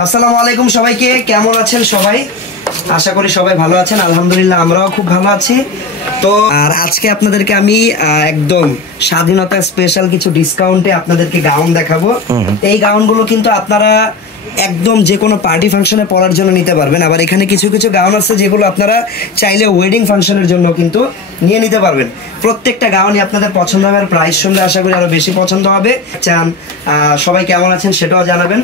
আসসালামু আলাইকুম সবাইকে, কেমন আছেন সবাই? আশা করি সবাই ভালো আছেন। আলহামদুলিল্লাহ আমরাও খুব ভালো আছি। তো আর আজকে আপনাদেরকে আমি একদম স্বাধীনতা স্পেশাল কিছু ডিসকাউন্টে আপনাদেরকে গাউন দেখাবো। এই গাউনগুলো কিন্তু আপনারা একদম যে কোনো পার্টি ফাংশনে পরার জন্য নিতে পারবেন। আবার এখানে কিছু কিছু গাউন আছে যেগুলো আপনারা চাইলে ওয়েডিং ফাংশনের জন্য কিন্তু নিয়ে নিতে পারবেন। প্রত্যেকটা গাউনই আপনাদের পছন্দ হবে, আর প্রাইস শুনলে আশা করি আরো বেশি পছন্দ হবে। চান সবাই কেমন আছেন সেটাও জানাবেন,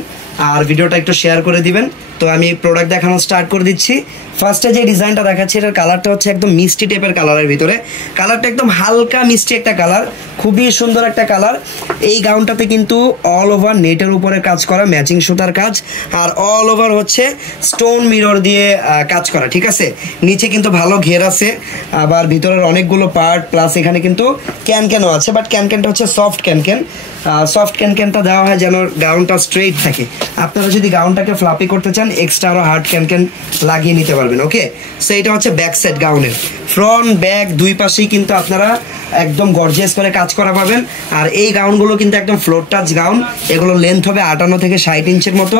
আর ভিডিওটা একটু শেয়ার করে দিবেন। তো আমি প্রোডাক্ট দেখানো স্টার্ট করে দিচ্ছি। ফার্স্টে যে ডিজাইনটা দেখাচ্ছি এটার কালারটা হচ্ছে একদম মিষ্টি টাইপের কালারের ভিতরে। কালারটা একদম হালকা মিষ্টি একটা কালার, খুবই সুন্দর একটা কালার। এই গাউনটাতে কিন্তু অল ওভার নেটের উপরে কাজ করা, ম্যাচিং সুতার কাজ, আর অল ওভার হচ্ছে স্টোন মিরর দিয়ে কাজ করা। ঠিক আছে, নিচে কিন্তু ভালো ঘের আছে, আবার ভিতরের অনেকগুলো পার্ট, প্লাস এখানে কিন্তু ক্যানক্যানও আছে, বাট ক্যানক্যানটা হচ্ছে সফট ক্যানক্যান। সফট ক্যানক্যানটা দেওয়া হয় যেন গাউনটা স্ট্রেইট থাকে। আপনারা যদি গাউনটাকে ফ্লাপি করতে চান এক্সট্রা আরো হার্ড ক্যানক্যান লাগিয়ে নিতে পারবেন। ওকে, সো এটা হচ্ছে ব্যাক সাইড গাউনের। ফ্রন্ট ব্যাক দুই পাশেই কিন্তু আপনারা একদম গর্জিয়াস করে কাজ করা পাবেন। আর এই গাউনগুলো কিন্তু একদম ফ্লোর টাচ গাউন। এগুলো লেন্থ হবে 58 থেকে 60 ইঞ্চের মতো।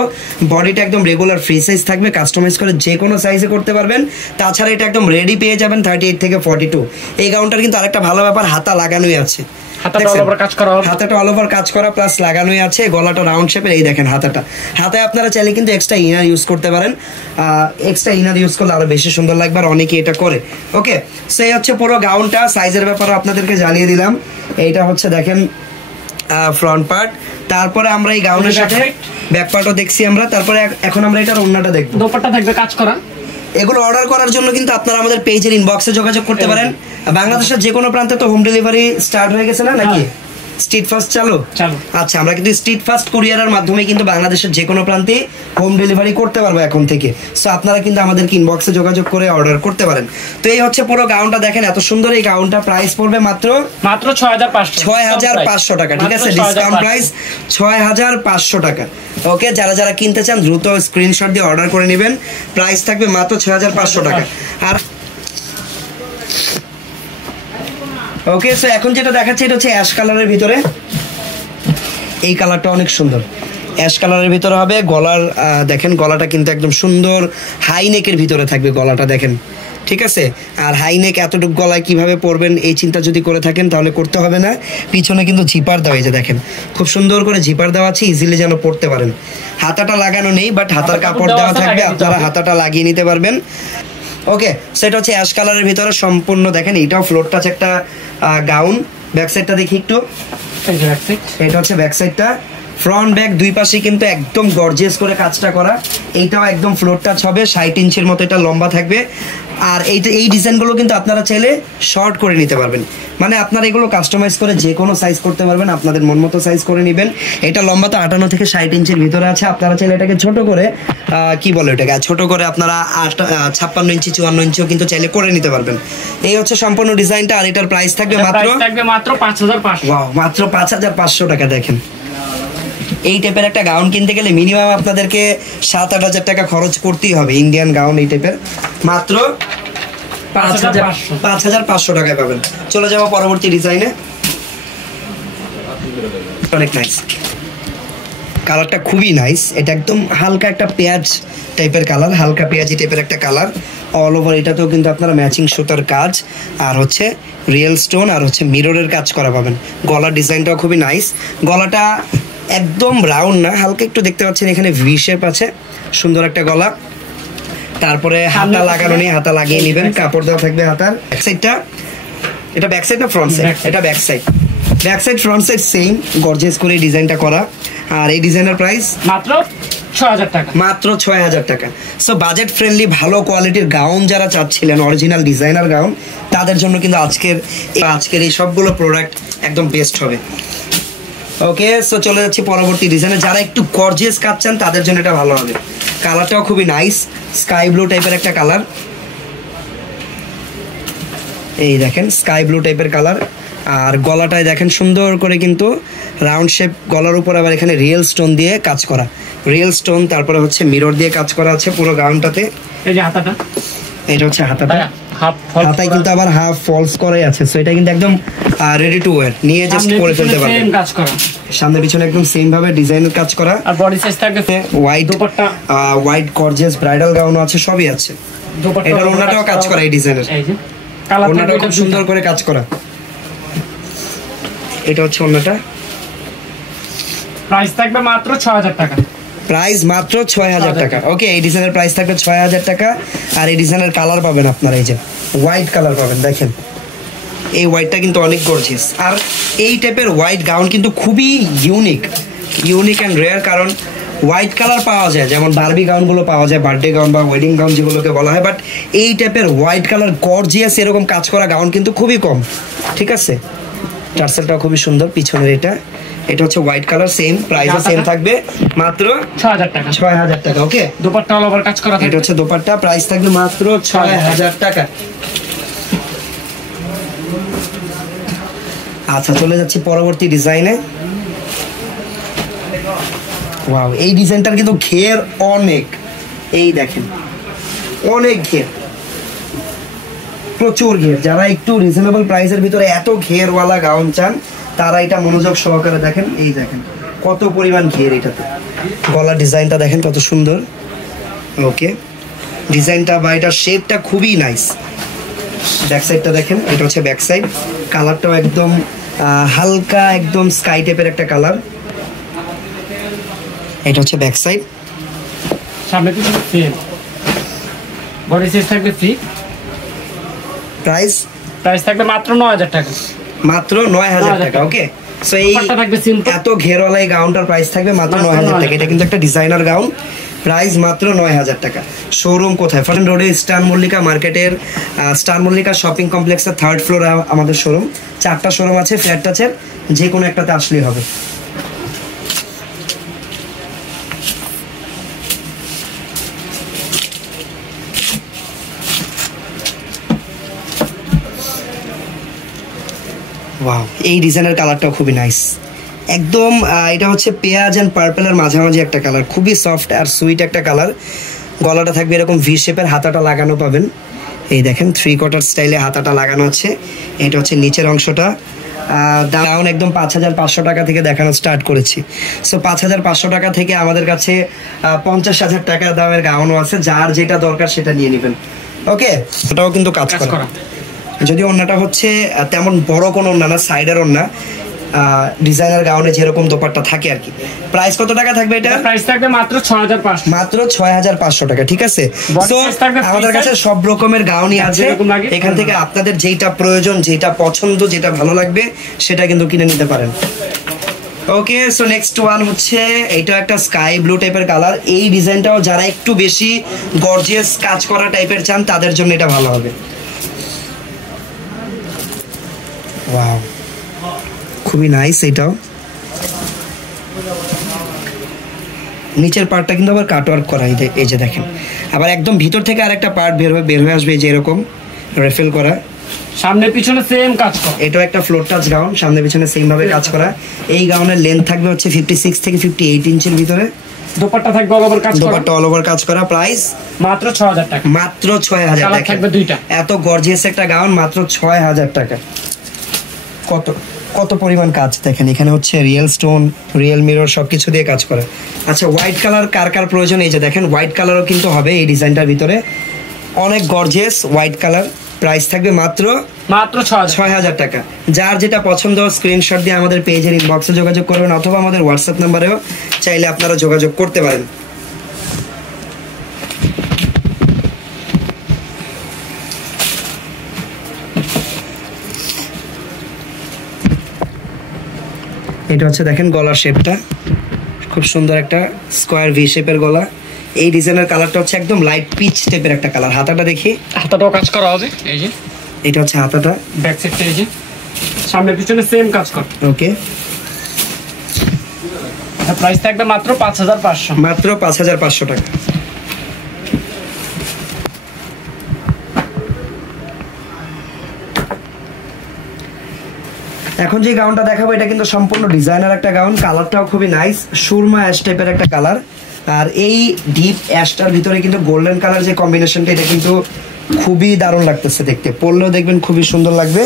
বডিটা একদম রেগুলার ফ্রি সাইজ থাকবে, কাস্টমাইজ করে যে কোনো সাইজে করতে পারবেন। তাছাড়া এটা একদম রেডি পেয়ে যাবেন 38 থেকে 42। এই গাউনটার কিন্তু আরেকটা ভালো ব্যাপার, হাতা লাগানোই আছে। হাতাটা অল ওভার কাজ করা প্লাস লাগানোই আছে। গলাটা রাউন্ড শেপের। এই দেখেন হাতায় আপনারা চাইলে কিন্তু এক্সট্রা ইনার ইউজ করতে পারেন। এক্সট্রা ইনার ইউজ করলে আরো বেশি সুন্দর লাগবে, আর অনেকে এটা করে। ওকে, সেই হচ্ছে পুরো গাউনটা। সাইজের ব্যাপারে আপনাদেরকে জানিয়ে দিলাম। এইটা হচ্ছে দেখেন ফ্রন্ট পার্ট। তারপরে আমরা এই গাউনের সাথে ব্যাক পার্টও দেখছি আমরা। তারপরে এখন আমরা এটার ওন্নাটা দেখবো। দোপাট্টা থাকবে কাজ করা। এগুলো অর্ডার করার জন্য কিন্তু আপনারা আমাদের পেজের ইনবক্সে যোগাযোগ করতে পারেন। বাংলাদেশের যে কোনো প্রান্তে তো হোম ডেলিভারি স্টার্ট হয়ে গেছে না নাকি? স্ট্রিট ফাস্ট চালু। আচ্ছা, আমরা কিন্তু স্ট্রিট ফাস্ট কুরিয়ারের মাধ্যমে কিন্তু বাংলাদেশের যে কোনো প্রান্তে হোম ডেলিভারি করতে পারবো এখন থেকে। সো আপনারা কিন্তু আমাদেরকে ইনবক্সে যোগাযোগ করে অর্ডার করতে পারেন। তো এই হচ্ছে পুরো গাউনটা, দেখেন এত সুন্দর এই গাউনটা। প্রাইস পড়বে মাত্র 6500 টাকা। ঠিক আছে, ডিসকাউন্ট প্রাইস 6500 টাকা। ওকে, যারা কিনতে চান দ্রুত স্ক্রিনশট দিয়ে অর্ডার করে নেবেন। প্রাইস থাকবে মাত্র 6500 টাকা। আর ওকে, সো এখন যেটা দেখাচ্ছে এটা হচ্ছে অ্যাশ কালারের ভিতরে। এই কালারটা অনেক সুন্দর, অ্যাশ কালারের ভিতরে হবে। গলার দেখেন, গলাটা কিন্তু একদম সুন্দর হাই নেকের ভিতরে থাকবে গলাটা, দেখেন। ঠিক আছে, আর হাই নেক এতটুকু গলায় কিভাবে পরবেন এই চিন্তা যদি করে থাকেন তাহলে করতে হবে না। পিছনে কিন্তু জিপার দেওয়া, এই যে দেখেন খুব সুন্দর করে জিপার দেওয়া আছে, ইজিলি যেন পরতে পারেন। হাতাটা লাগানো নেই, বাট হাতার কাপড় দেওয়া থাকবে, আপনারা হাতাটা লাগিয়ে নিতে পারবেন। ওকে, সেটা হচ্ছে অ্যাশ কালারের ভিতরে সম্পূর্ণ। দেখেন এটাও ফ্লোর টাচ একটা গাউন। ব্যাক সাইডটা দেখি একটু। এটা হচ্ছে ব্যাক সাইডটা। ফ্রন্ট ব্যাক দুই পাশে কিন্তু একদম গর্জিয়াস করে কাজটা করা। এইটাও একদম ফ্লোর টাচ হবে, 60 ইঞ্চির মতো এটা লম্বা থাকবে। আর এই ডিজাইনগুলো কিন্তু আপনারা চাইলে শর্ট করে নিতে পারবেন, মানে আপনারা এগুলো কাস্টমাইজ করে যে কোনো সাইজ করতে পারবেন, আপনাদের মন মতো সাইজ করে নেবেন। এটা লম্বা তো 58 থেকে 60 ইঞ্চির ভিতরে আছে। আপনারা চাইলে এটাকে ছোট করে কি বলে এটাকে ছোট করে আপনারা 56 ইঞ্চি 54 ইঞ্চিও কিন্তু চাইলে করে নিতে পারবেন। এই হচ্ছে সম্পূর্ণ ডিজাইনটা। আর এটার প্রাইস থাকবে মাত্র 5500। ওয়াও, মাত্র 5500 টাকা। দেখেন এই টাইপের একটা গাউন কিনতে গেলে মিনিমাম আপনাদেরকে 7-8 হাজার টাকা খরচ করতেই হবে। ইন্ডিয়ান গাউন এই টাইপের মাত্র 5500 টাকায় পাবেন। চলে যাবো পরবর্তী ডিজাইনে। অনেক নাইস কালারটা, খুবই নাইস। এটা একদম হালকা একটা পেঁয়াজ টাইপের কালার, হালকা পেঁয়াজি টাইপের একটা কালার। অল ওভার এটাতেও কিন্তু আপনারা ম্যাচিং সুতার কাজ, আর হচ্ছে রিয়েল স্টোন, আর হচ্ছে মিররের কাজ করা পাবেন। গলার ডিজাইনটাও খুবই নাইস। গলাটা একদম রাউন্ড না, হালকা একটু দেখতে পাচ্ছেন এখানে ভি শেপ আছে, সুন্দর একটা গলা। তারপরে হাতা লাগানো নেই, হাতা লাগিয়ে নেবেন, কাপড় দেওয়া থাকবে হাতার। ব্যাক সাইডটা, এটা ব্যাক সাইড না ফ্রন্ট সাইড? এটা back side. Back side front side same gorgeous করে ডিজাইনটা করা। আর এই ডিজাইনের প্রাইস মাত্র 6000 টাকা। মাত্র 6000 টাকা। সো বাজেট ফ্রেন্ডলি ভালো কোয়ালিটির গাউন যারা চাচ্ছিলেন, অরিজিনাল ডিজাইনার গাউন, তাদের জন্য কিন্তু আজকের এই সবগুলো প্রোডাক্ট একদম বেস্ট হবে। ওকে, সো চলে যাচ্ছি পরবর্তী ডিজাইনে। যারা একটু গর্জিয়াস কাজ চান তাদের জন্য এটা ভালো হবে। কালারটাও খুবই নাইস, স্কাই ব্লু টাইপের একটা কালার। এই দেখেন স্কাই ব্লু টাইপের কালার। আর গলাটায় দেখেন সুন্দর করে কিন্তু রাউন্ড শেপ গলার উপর, আবার এখানে রিয়েল স্টোন দিয়ে কাজ করা, রিয়েল স্টোন, তারপরে হচ্ছে মিরর দিয়ে কাজ করা আছে পুরো গাউনটাতে। এই যে হাতাটা, এটা হচ্ছে হাতাটা। হাতায় কিন্তু আবার হাফ ফলস করে আছে, সো এটা কিন্তু একদম রেডি টু ওয়্যার, নিয়ে জাস্ট পরে ফেলতে পারবেন। সেম কাজ করা, সামনে পিছনে একদম সেম ভাবে ডিজাইনের কাজ করা, আর বডি সাইজ থাকবে white dupatta, white gorgeous bridal gown আছে, সবই আছে। এটার ওড়নাটাও কাজ করা এই ডিজাইনের, এই যে কালার ওড়নাটাও খুব সুন্দর করে কাজ করা। এটা হচ্ছে ওড়নাটা, প্রাইস থাকবে মাত্র 6000 টাকা। প্রাইস মাত্র 6000 টাকা। ওকে, এই ডিজাইনের প্রাইস থাকবে 6000 টাকা। আর এই ডিজাইনের কালার পাবেন আপনারা, এই যে হোয়াইট কালার পাবেন, দেখেন এই হোয়াইটটা কিন্তু অনেক গর্জিয়াস। আর এই টাইপের হোয়াইট গাউন কিন্তু খুবই ইউনিক অ্যান্ড রেয়ার, কারণ হোয়াইট কালার পাওয়া যায়, যেমন বারবি গাউনগুলো পাওয়া যায়, বার্থডে গাউন বা ওয়েডিং গাউন যেগুলোকে বলা হয়, বাট এই টাইপের হোয়াইট কালার গর্জিয়াস এরকম কাজ করা গাউন কিন্তু খুবই কম। ঠিক আছে, টার্সেলটাও খুবই সুন্দর পিছনের। এটা হচ্ছে হোয়াইট কালার, সেম প্রাইসও সেম থাকবে, মাত্র 6000 টাকা। 6000 টাকা। ওকে, দুপাট্টা অল ওভার কাজ করা, এটা হচ্ছে দোপাট্টা, প্রাইস থাকবে মাত্র 6000 টাকা। আচ্ছা, চলে যাচ্ছি পরবর্তী ডিজাইনে। ওয়াও, এই ডিজাইনটার কিন্তু ঘের অনেক, এই দেখেন অনেক ঘের, প্রচুর ঘের। যারা একটু রিজনেবল প্রাইসের ভিতরে এত ঘেরওয়ালা গাউন চান, তারা এটা মনোযোগ সহকারে দেখেন। এই দেখেন কত পরিমাণ ঘের এটাতে, গলার ডিজাইনটা দেখেন কত সুন্দর। ওকে, ডিজাইনটা বা এটার শেপটা খুবই নাইস। ব্যাক সাইডটা দেখেন, এটা হচ্ছে ব্যাক সাইড, কালারটাও একদম হালকা একদম স্কাই টাইপের একটা কালার। এটা হচ্ছে ব্যাক সাইড, সামনে পিছনে সেম, বডি সাইজ থাকবে ফ্রি। প্রাইস থাকবে মাত্র 9000 টাকা। মাত্র 9000 টাকা। ওকে, সো এই এত ঘেরওয়ালা এই গাউনটার প্রাইস থাকবে মাত্র 9000 টাকা। এটা কিন্তু একটা ডিজাইনার গাউন, প্রাইস মাত্র 9000 টাকা। শোরুম কোথায়? ফরেন রোডে স্টার মল্লিকা মার্কেটের স্টার মল্লিকা শপিং কমপ্লেক্সের 3rd ফ্লোরে আমাদের শোরুম। 4টা শোরুম আছে, ফ্ল্যাট টাচের যে কোনো একটাতে আসলেই হবে। ওয়াও, এই ডিজাইনের কালারটাও খুবই নাইস, একদম এটা হচ্ছে পেঁয়াজ অ্যান্ড পার্পেলের মাঝামাঝি একটা কালার, খুবই সফট আর সুইট একটা কালার। গলাটা থাকবে এরকম ভি শেপের, হাতাটা লাগানো পাবেন, এই দেখেন 3/4 স্টাইলে হাতাটা লাগানো আছে। এটা হচ্ছে নিচের অংশটা। দাম একদম 5500 টাকা থেকে দেখানো স্টার্ট করেছি। সো 5500 টাকা থেকে আমাদের কাছে 50,000 টাকা দামের গাউনও আছে, যার যেটা দরকার সেটা নিয়ে নেবেন। ওকে, ওটাও কিন্তু কাজ করা, যদি ওড়নাটা হচ্ছে তেমন বড় কোনো ওড়না না, সাইডের ওড়না, ডিজাইনার গাউনে যেরকম দোপাট্টা থাকে আর কি। প্রাইস কত টাকা থাকবে? এটা প্রাইস থাকবে মাত্র 6500, মাত্র 6500 টাকা। ঠিক আছে, তো আমাদের কাছে সব রকমের গাউনই আছে, এখান থেকে আপনাদের যেটা প্রয়োজন, যেটা পছন্দ, যেটা ভালো লাগবে সেটা কিন্তু কিনে নিতে পারেন। ওকে, সো নেক্সট ওয়ান হচ্ছে এটা একটা স্কাই ব্লু টাইপের কালার। এই ডিজাইনটাও যারা একটু বেশি গর্জিয়াস কাজ করা টাইপের চান তাদের জন্য এটা ভালো হবে। ওয়াও, খুবই নাইস। এটাও নিচের পার্টটা কিন্তু আবার কাটওয়ার্ক করা, এই যে দেখেন, আবার একদম ভিতর থেকে আরেকটা পার্ট বের হয়ে আসবে, যে এরকম রেফেল করা, সামনে পিছনে সেম কাজ করা। এটাও একটা ফ্লোর টাচ গাউন, সামনে পিছনে সেম ভাবে কাজ করা। এই গাউনের লেন্থ থাকবে হচ্ছে 56 থেকে 58 ইঞ্চির ভিতরে। দোপাট্টা থাকবে অল ওভার কাজ করা, দোপাট্টা অল ওভার কাজ করা। প্রাইস মাত্র 6000 টাকা। মাত্র 6000 টাকা থাকবে দুইটা। এত গর্জিয়াস একটা গাউন মাত্র 6000 টাকা। কত পরিমাণ কাজ দেখেন, এখানে হচ্ছে রিয়েল স্টোন, রিয়েল মিরর সবকিছু দিয়ে কাজ করা। আচ্ছা, হোয়াইট কালার কার প্রয়োজন? এই যে দেখেন, হোয়াইট কালারও কিন্তু হবে এই ডিজাইনটার ভিতরে, অনেক গর্জিয়াস হোয়াইট কালার। প্রাইস থাকবে মাত্র 6000 টাকা। যার যেটা পছন্দ স্ক্রিনশট দিয়ে আমাদের পেজের ইনবক্সে যোগাযোগ করবেন, অথবা আমাদের হোয়াটসঅ্যাপ নাম্বারেও চাইলে আপনারা যোগাযোগ করতে পারেন। এটা হচ্ছে দেখেন গলার শেপটা খুব সুন্দর, একটা স্কোয়ার ভি শেপের গলা। এই ডিজাইনের কালারটা হচ্ছে একদম লাইট পিচ টাইপের একটা কালার। হাতাটা দেখি, হাতাটাও কাজ করা হবে, এই যে এটা হচ্ছে হাতাটা, ব্যাক সাইডটা এই যে সামনে পিছনে সেম কাজ করা। ওকে, প্রাইস থাকবে মাত্র 5500, মাত্র 5500 টাকা। এখন যে গাউনটা দেখাবো এটা কিন্তু সম্পূর্ণ ডিজাইনার একটা গাউন, কালারটাও খুবই নাইস, সুরমা অ্যাশ টাইপের একটা কালার। আর এই ডিপ অ্যাশটার ভিতরে কিন্তু গোল্ডেন কালার যে কম্বিনেশনটা, এটা কিন্তু খুবই দারুণ লাগতেছে দেখতে, পরলেও দেখবেন খুবই সুন্দর লাগবে।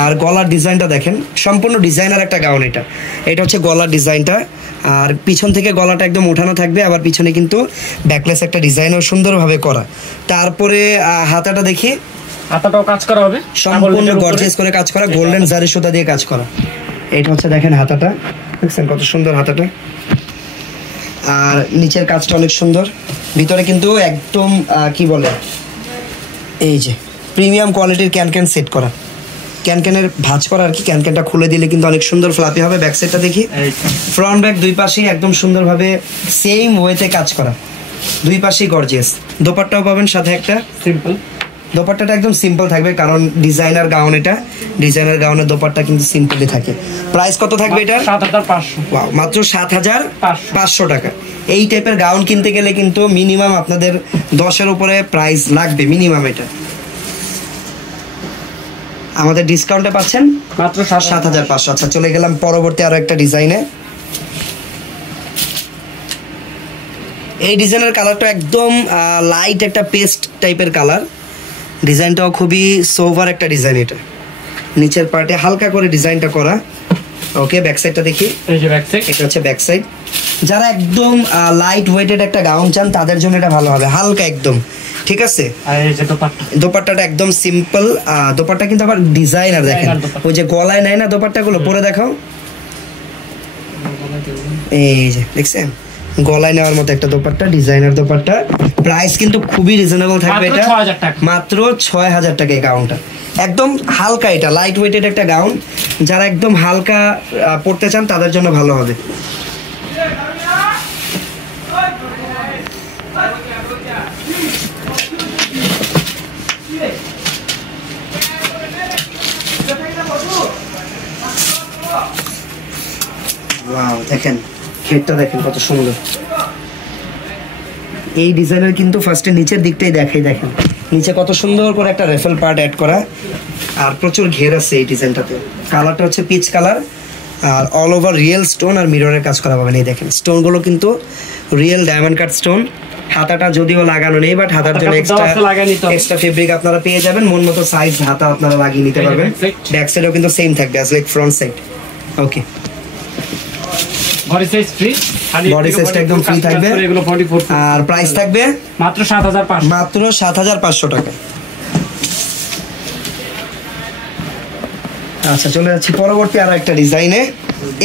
আর গলার ডিজাইনটা দেখেন, সম্পূর্ণ ডিজাইনার একটা গাউন। এটা হচ্ছে গলার ডিজাইনটা, আর পিছন থেকে গলাটা একদম উঠানো থাকবে, আবার পিছনে কিন্তু ব্যাকলেস একটা ডিজাইনও সুন্দরভাবে করা। তারপরে হাতাটা দেখি, হাতাটাও কাজ করা হবে সম্পূর্ণ গর্জিয়াস করে কাজ করা, গোল্ডেন জারি সুতা দিয়ে কাজ করা। এটা হচ্ছে দেখেন হাতাটা, দেখছেন কত সুন্দর হাতাটা, আর নিচের কাজটা অনেক সুন্দর। ভিতরে কিন্তু একদম কি বলে, এই যে প্রিমিয়াম কোয়ালিটির ক্যানক্যান সেট করা, ক্যানক্যানের ভাঁজ করা আর কি। ক্যানক্যানটা খুলে দিলে কিন্তু অনেক সুন্দর ফ্লাপি হবে। ব্যাক সাইডটা দেখি, ফ্রন্ট ব্যাক দুই পাশেই একদম সুন্দরভাবে সেম ওয়েতে কাজ করা, দুই পাশেই গর্জিয়াস। দোপাট্টাও পাবেন সাথে একটা সিম্পল। দোপাট্টাটা একদম সিম্পল থাকবে, কারণ ডিজাইনার গাউন, এটা ডিজাইনার গাউনের দোপাট্টা কিন্তু সিম্পলি থাকে। প্রাইস কত থাকবে এটা? 7500। ওয়াও, মাত্র 7500 টাকা। এই টাইপের গাউন কিনতে গেলে কিন্তু মিনিমাম আপনাদের 10-এর উপরে প্রাইস লাগবে মিনিমাম। এটা আমাদের ডিসকাউন্টে পাচ্ছেন মাত্র 7500। আচ্ছা, চলে গেলাম পরবর্তী আরো একটা ডিজাইনে। এই ডিজাইনের কালারটা একদম লাইট একটা পেস্ট টাইপের কালার, ডিজাইনটাও খুবই সোভার একটা ডিজাইন। এটা নিচের পার্টে হালকা করে ডিজাইনটা করা। ওকে, ব্যাক সাইডটা দেখি, এই যে ব্যাক সাইড, এটা হচ্ছে ব্যাক সাইড। যারা একদম লাইট ওয়েটেড একটা গাউন চান তাদের জন্য এটা ভালো হবে, হালকা একদম, ঠিক আছে। আর এই যে দোপাট্টা, দোপাট্টাটা একদম সিম্পল। দোপাট্টা কিন্তু আবার ডিজাইনার, দেখেন ওই যে গলায় নেয় না দোপাট্টাগুলো, পরে দেখাও, এই যে দেখছেন গলায় নেওয়ার মতো একটা দোপাট্টা, ডিজাইনার দোপাট্টা। প্রাইস কিন্তু খুবই রিজনেবল থাকবে, এটা মাত্র 6000 টাকা। এই গাউনটা একদম হালকা, এটা লাইট ওয়েটেড একটা গাউন, যারা একদম হালকা পড়তে চান তাদের জন্য ভালো হবে। ওয়াও, দেখেন ঘেরটা দেখেন কত সুন্দর। এই ডিজাইনের কিন্তু ফার্স্টে নিচের দিকটাই দেখেন নিচে কত সুন্দর করে একটা রেফেল পার্ট অ্যাড করা, আর প্রচুর ঘের আছে এই ডিজাইনটাতে। কালারটা হচ্ছে পিচ কালার, আর অল ওভার রিয়েল স্টোন আর মিররের কাজ করা পাবেন। এই দেখেন স্টোনগুলো কিন্তু রিয়েল ডায়মন্ড কাট স্টোন। হাতাটা যদিও লাগানো নেই, বাট হাতার জন্য এক্সট্রা ফেব্রিক আপনারা পেয়ে যাবেন, মন মতো সাইজ হাতা আপনারা লাগিয়ে নিতে পারবেন। ব্যাক সাইডও কিন্তু সেম থাকবে অ্যাজ লাইক ফ্রন্ট সাইড। ওকে, বডি সাইজ ফ্রি, বডি সাইজটা একদম ফ্রি থাকবে। আর প্রাইস থাকবে মাত্র 7500, মাত্র 7500 টাকা। আচ্ছা, চলে যাচ্ছি পরবর্তী আরো একটা ডিজাইনে।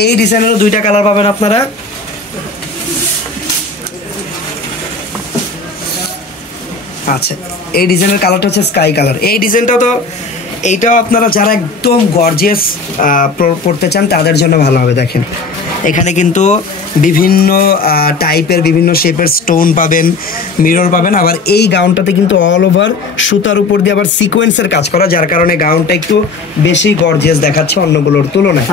এই ডিজাইনেরও দুইটা কালার পাবেন আপনারা। আচ্ছা, এই ডিজাইনের কালারটা হচ্ছে স্কাই কালার। এই ডিজাইনটা তো এইটাও আপনারা যারা একদম গর্জিয়াস পড়তে চান তাদের জন্য ভালো হবে। দেখেন এখানে কিন্তু বিভিন্ন টাইপের বিভিন্ন শেপের স্টোন পাবেন, মিরর পাবেন। আবার এই গাউনটাতে কিন্তু অল ওভার সুতার উপর দিয়ে আবার সিকোয়েন্সের কাজ করা, যার কারণে গাউনটা একটু বেশি গর্জিয়াস দেখাচ্ছে অন্যগুলোর তুলনায়।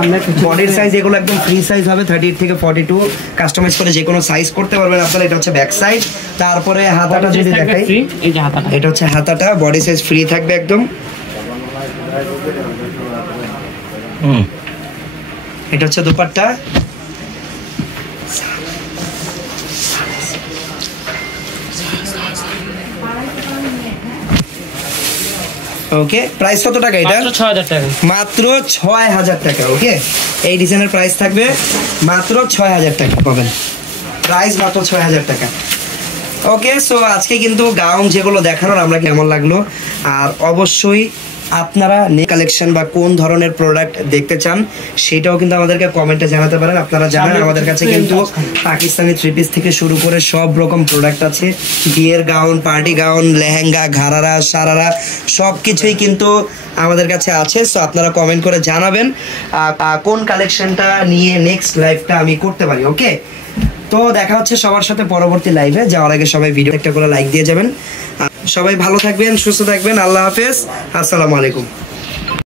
বডির সাইজ এগুলো একদম ফ্রি সাইজ হবে, 38 থেকে 42 কাস্টমাইজ করে যে কোনো সাইজ করতে পারবেন আপনারা। এটা হচ্ছে ব্যাক সাইড। তারপরে হাতাটা যদি দেখাই, এটা হচ্ছে হাতাটা, বডি সাইজ ফ্রি থাকবে একদম। এটা হচ্ছে দুপাট্টা। ওকে, প্রাইস কত টাকা এটা? মাত্র 6000 টাকা, মাত্র 6000 টাকা। ওকে, এই ডিজাইনের প্রাইস থাকবে মাত্র 6000 টাকা পাবেন, প্রাইস মাত্র 6000 টাকা। ওকে, সো আজকে কিন্তু গাউন যেগুলো দেখানোর আমরা কেমন লাগলো, আর অবশ্যই আপনারা কালেকশন বা কোন ধরনের প্রোডাক্ট দেখতে চান সেটাও কিন্তু আমাদেরকে কমেন্টে জানাতে পারেন। আপনারা জানেন আমাদের কাছে কিন্তু পাকিস্তানি থ্রি পিস থেকে শুরু করে সব রকম প্রোডাক্ট আছে, বিয়ের গাউন, পার্টি গাউন, লেহেঙ্গা, ঘাড়ারা, সারারা সব কিছুই কিন্তু আমাদের কাছে আছে। সো আপনারা কমেন্ট করে জানাবেন কোন কালেকশনটা নিয়ে নেক্সট লাইভটা আমি করতে পারি। ওকে, তো দেখা হচ্ছে সবার সাথে পরবর্তী লাইভে। যাওয়ার আগে সবাই ভিডিও একটা করে লাইক দিয়ে যাবেন। সবাই ভালো থাকবেন, সুস্থ থাকবেন। আল্লাহ হাফেজ, আসসালামু আলাইকুম।